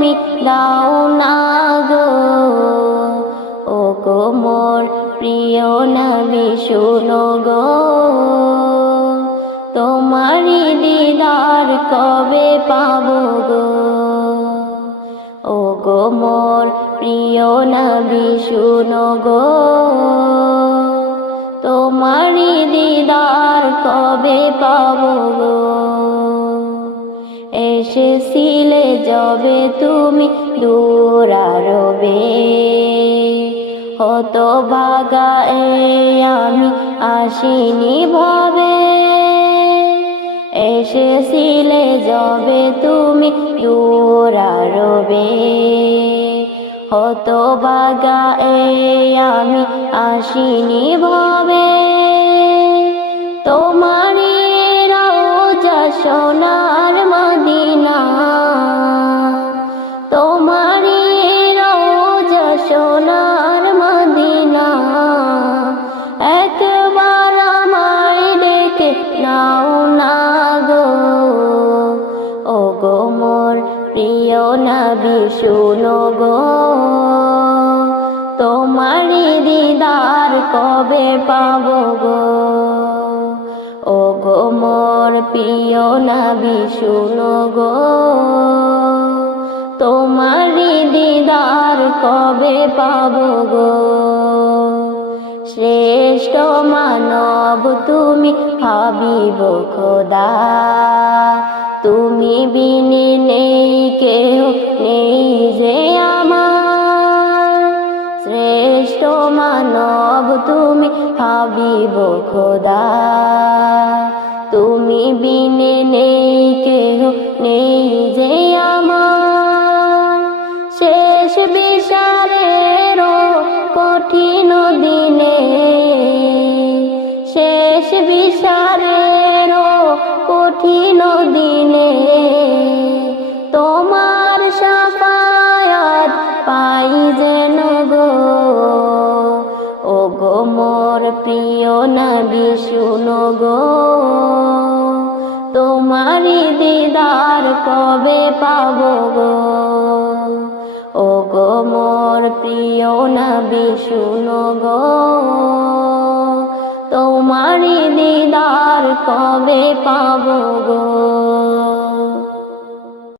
তুমি দাও না গো। ও গো মোর প্রিয় নবী, শুনো গো। তোমারি দিদার কবে পাবো গো? ও গো মোর প্রিয় নবী, শুনো গো। তোমারি দিদার কবে পাবো গো? এসেছিলে যবে তুমি দূরারবে হতো ভাগা এ আমি আসিনি ভবে। এসেছিলে যবে তুমি দূরারবে হতো বাগা এ আমি আসিনি ভবে। তোমারি রোজা সোনার মদিনা নবী, শুনো গো। তোমারি দিদার কবে পাবো গো? ও গো মোর প্রিয় নবী, শুনো গো। তোমারি দিদার কবে পাবো গো? শ্রেষ্ঠ মানব তুমি ভাবিব খোদা। তুমি বিনে নেই কেউ নেই যে আমার। শ্রেষ্ঠ মানব তুমি হাবিব খোদা। তুমি বিনে নেই, কেহ নেই কবে পাব গো? ও গো মোর প্রিয় না শুনো গো। তোমার দিদার কবে পাব গো?